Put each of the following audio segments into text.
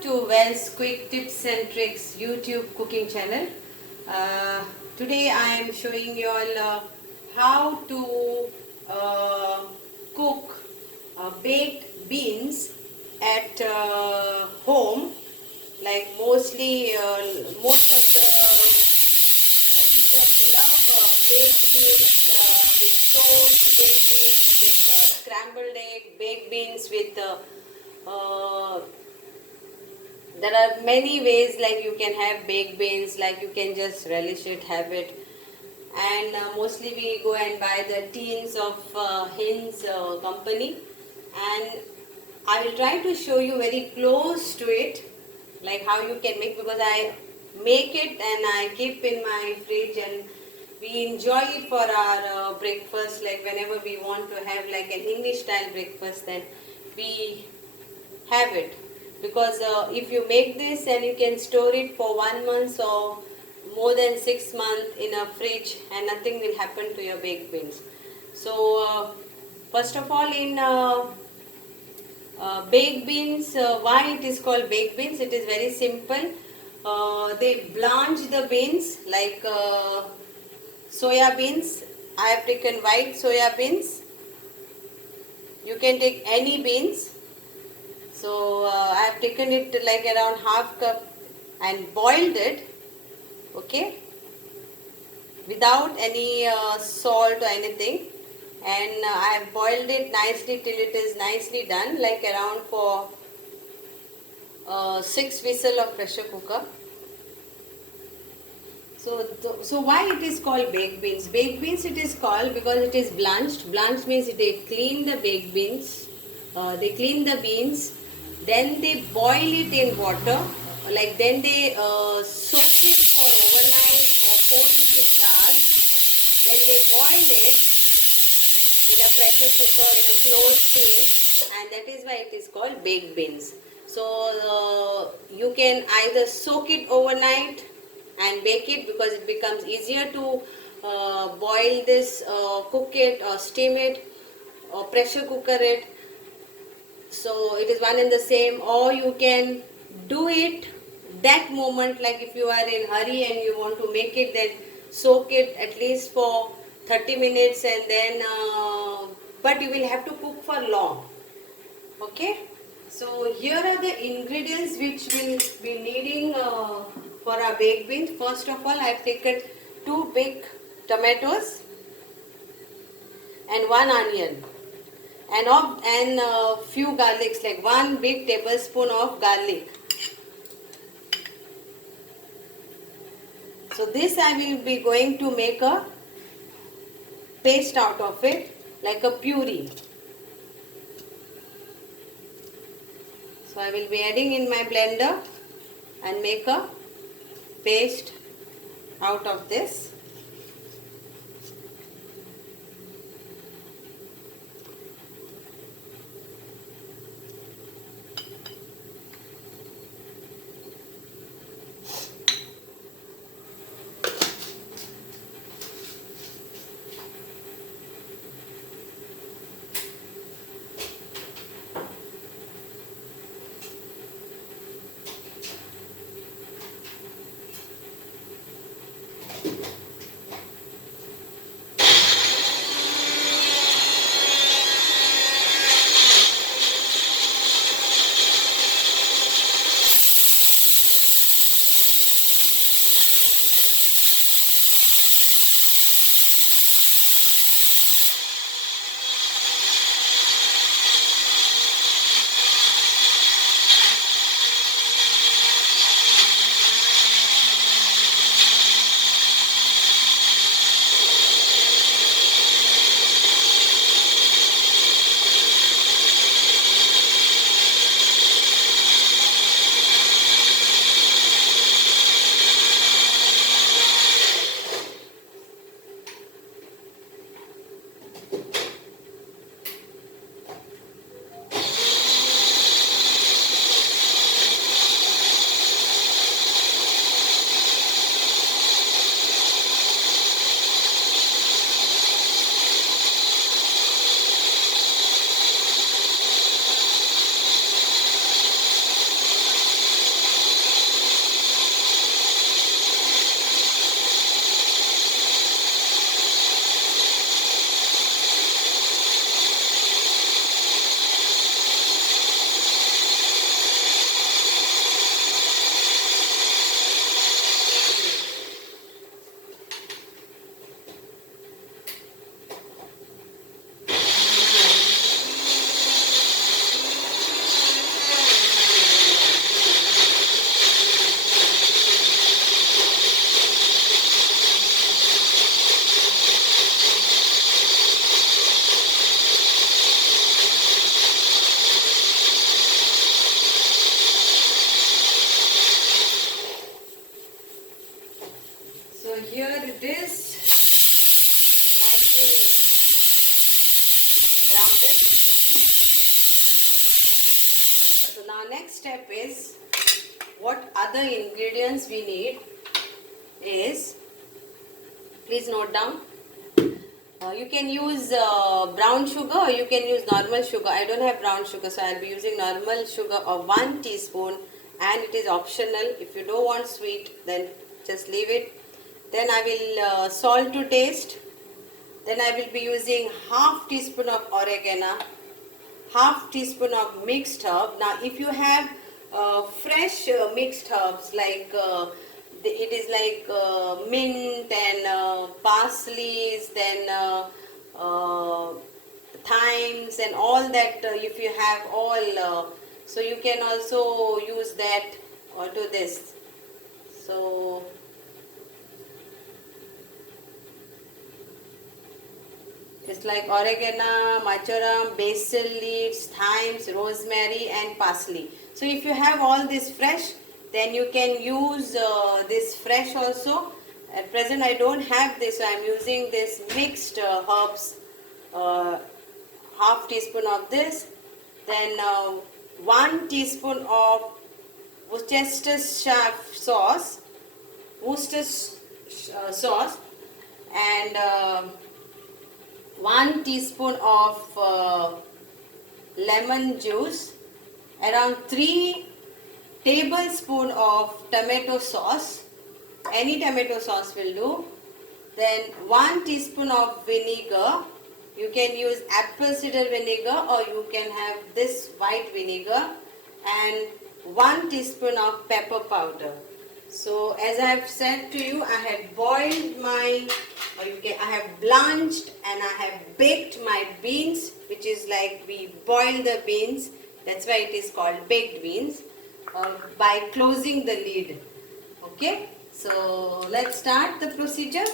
to Wells Quick Tips and Tricks YouTube cooking channel. Today I am showing you all how to cook baked beans at home. Like most of the people love baked beans with toast, baked beans with scrambled egg, baked beans with uh, there are many ways like you can have baked beans, like you can just relish it, have it. And mostly we go and buy the tins of Heinz company, and I will try to show you very close to it, like how you can make, because I make it and I keep in my fridge, and we enjoy it for our breakfast. Like whenever we want to have like an English style breakfast, then we have it, because if you make this and you can store it for 1 month or more than 6 months in a fridge, and nothing will happen to your baked beans. So first of all, in baked beans, why it is called baked beans? It is very simple. They blanch the beans like soya beans. I have taken white soya beans. You can take any beans. So I have taken it like around half cup and boiled it, okay, without any salt or anything, and I have boiled it nicely till it is nicely done, like around for 6 whistle of pressure cooker. So why it is called baked beans? Baked beans it is called because it is blanched. Blanched means they clean the baked beans. They clean the beans, then they boil it in water. Like then they soak it for overnight or 4 to 6 hours. Then they boil it in a pressure cooker in a closed tin, and that is why it is called baked beans. So you can either soak it overnight and bake it, because it becomes easier to boil this, cook it or steam it or pressure cooker it. So it is one and the same. Or you can do it that moment, like if you are in hurry and you want to make it, then soak it at least for 30 minutes, and then but you will have to cook for long. Okay, so here are the ingredients which will be needing for our baked beans. First of all, I have taken 2 big tomatoes and 1 onion, and few garlics, like 1 big tablespoon of garlic. So this I will be going to make a paste out of it, like a puree. So I will be adding in my blender and make a paste out of this. here it is, nicely grounded. So now next step is, what other ingredients we need is, please note down. You can use brown sugar or you can use normal sugar. I don't have brown sugar, so I'll be using normal sugar of 1 teaspoon, and it is optional. If you don't want sweet, then just leave it. Then I will salt to taste. Then I will be using half teaspoon of oregano, half teaspoon of mixed herb. Now if you have fresh mixed herbs like it is like mint and parsleys, then thymes and all that, if you have all, so you can also use that to this. So it's like oregano, marjoram, basil leaves, thymes, rosemary and parsley. So if you have all this fresh, then you can use this fresh also. At present I don't have this, so I am using this mixed herbs, half teaspoon of this, then 1 teaspoon of Worcestershire sauce, and 1 teaspoon of lemon juice, around 3 tablespoons of tomato sauce, any tomato sauce will do, then 1 teaspoon of vinegar. You can use apple cider vinegar or you can have this white vinegar, and 1 teaspoon of pepper powder. So as I have said to you, I had boiled my, I have blanched and I have baked my beans, which is like we boil the beans. That's why it is called baked beans, by closing the lid. Okay, so let's start the procedure.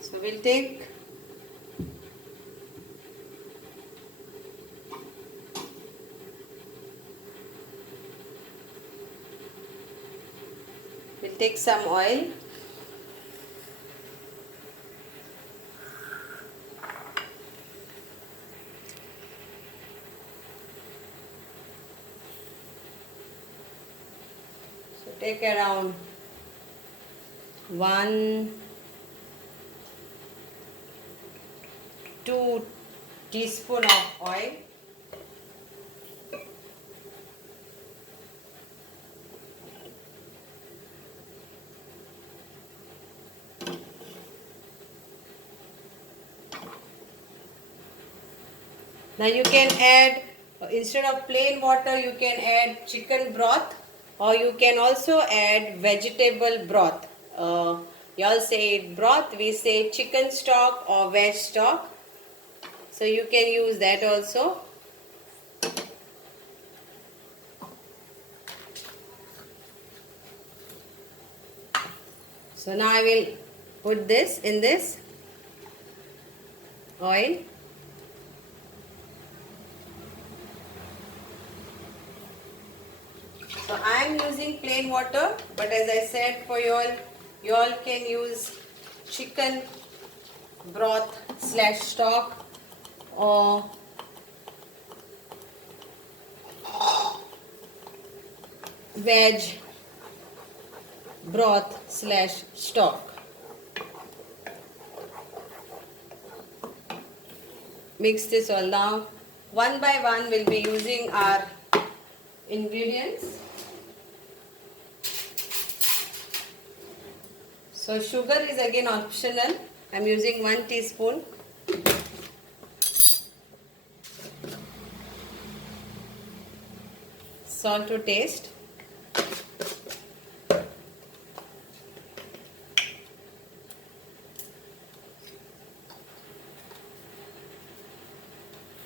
So we'll take some oil. So take around 1-2 teaspoon of oil. Now you can add, instead of plain water, you can add chicken broth, or you can also add vegetable broth. Y'all say broth, we say chicken stock or veg stock. So you can use that also. So now I will put this in this oil. So I am using plain water, but as I said, for you all can use chicken broth / stock or veg broth / stock. Mix this all now. One by one we'll be using our ingredients. So sugar is again optional. I'm using 1 teaspoon. Salt to taste.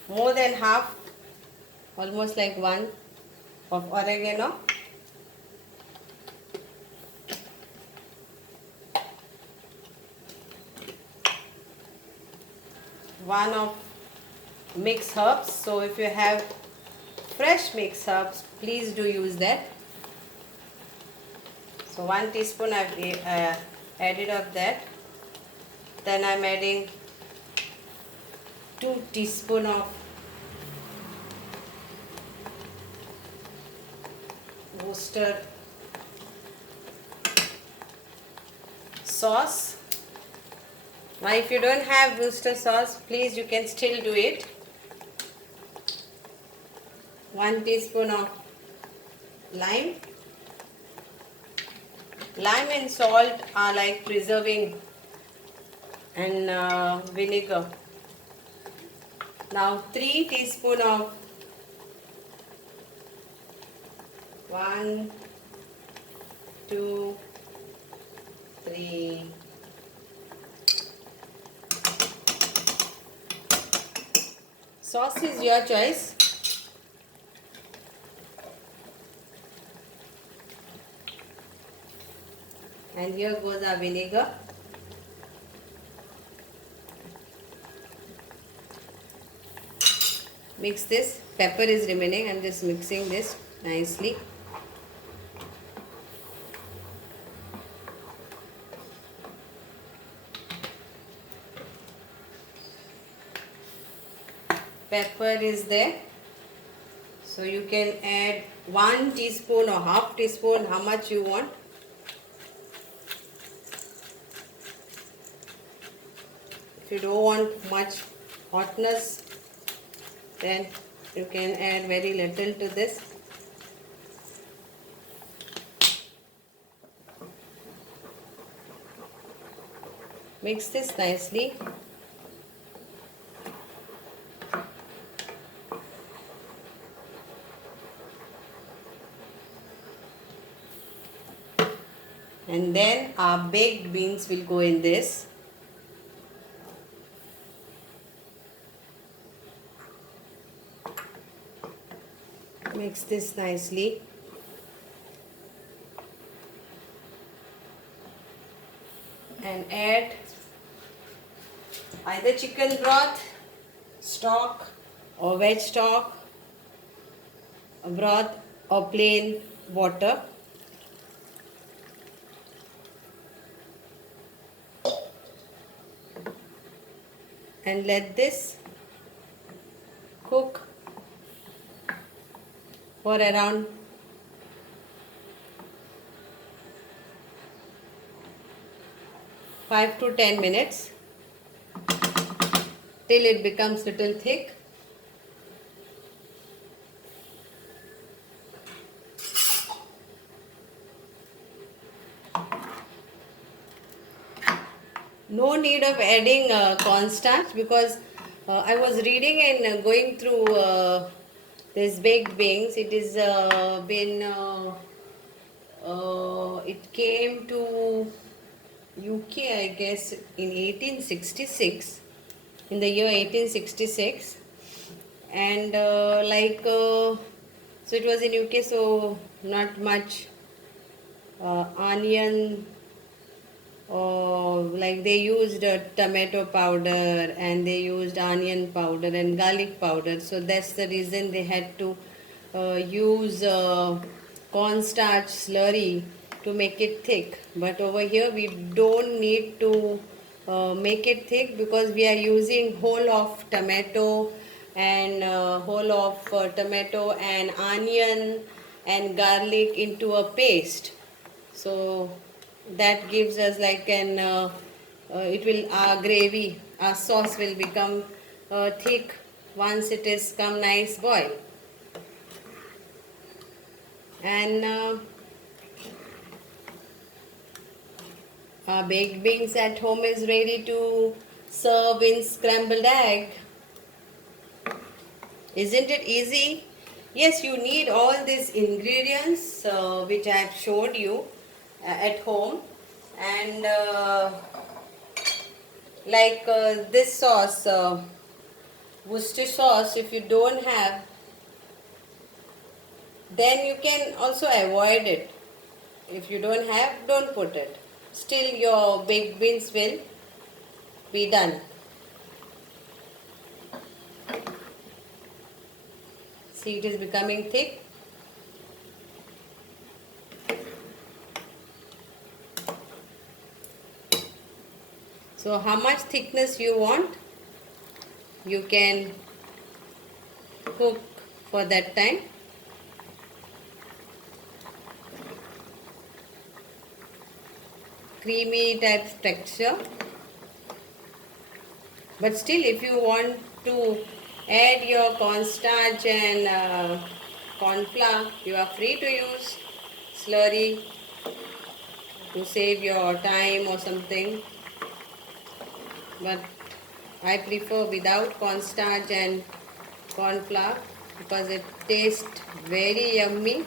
More than half, almost like 1 of oregano. 1 of mixed herbs. So if you have fresh mixed herbs, please do use that. So 1 teaspoon I've added of that. Then I'm adding 2 teaspoon of Worcester sauce. Now if you don't have Worcester sauce, please you can still do it. 1 teaspoon of lime. Lime and salt are like preserving, and vinegar. Now 3 teaspoon of 1, 2, 3. Sauce is your choice. And here goes our vinegar. Mix this. Pepper is remaining. I'm just mixing this nicely. Pepper is there. So you can add 1 teaspoon or half teaspoon, how much you want. If you don't want much hotness, then you can add very little to this. Mix this nicely. And then our baked beans will go in this. Mix this nicely. And add either chicken broth, stock or veg stock, broth or plain water. And let this cook for around 5 to 10 minutes till it becomes little thick. No need of adding cornstarch, because I was reading and going through this baked beans. It is it came to UK, I guess, in 1866, in the year 1866, and so it was in UK, so not much onion. Like they used tomato powder, and they used onion powder and garlic powder, so that's the reason they had to use cornstarch slurry to make it thick. But over here we don't need to make it thick, because we are using whole of tomato and onion and garlic into a paste. So that gives us like an it will, our gravy, our sauce will become thick once it is come nice boil. And our baked beans at home is ready to serve in scrambled egg. Isn't it easy? Yes, you need all these ingredients which I have showed you at home. And this sauce, Worcester sauce, if you don't have, then you can also avoid it. If you don't have, don't put it. Still your baked beans will be done. See, it is becoming thick. So how much thickness you want, you can cook for that time. Creamy type texture. But still, if you want to add your cornstarch and corn flour, you are free to use slurry to save your time or something. But I prefer without cornstarch and corn flour because it tastes very yummy.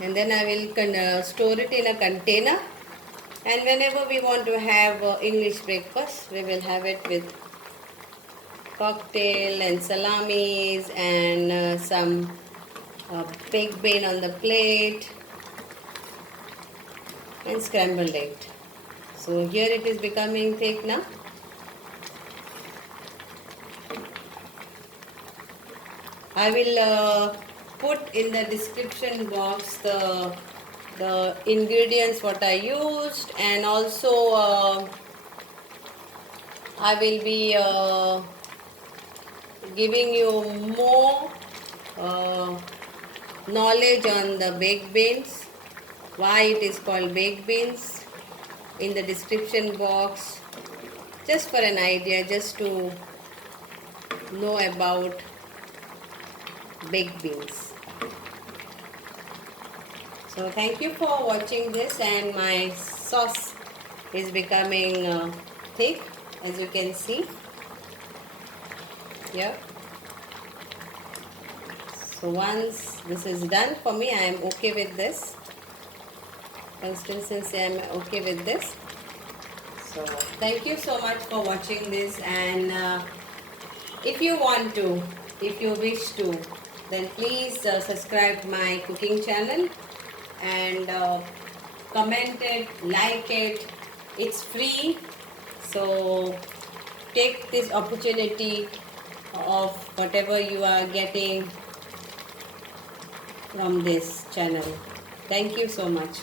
And then I will store it in a container, and whenever we want to have English breakfast, we will have it with cocktail and salamis and some baked bean on the plate and scrambled egg. So here it is becoming thick now. I will put in the description box the ingredients what I used, and also I will be giving you more knowledge on the baked beans, why it is called baked beans, in the description box, just for an idea, just to know about baked beans. So thank you for watching this, and my sauce is becoming thick, as you can see here. So once this is done for me, I am okay with this consistency. I am okay with this. So thank you so much for watching this, and if you want to, if you wish to, then please subscribe my cooking channel and comment it, like it. It's free, so take this opportunity of whatever you are getting from this channel. Thank you so much.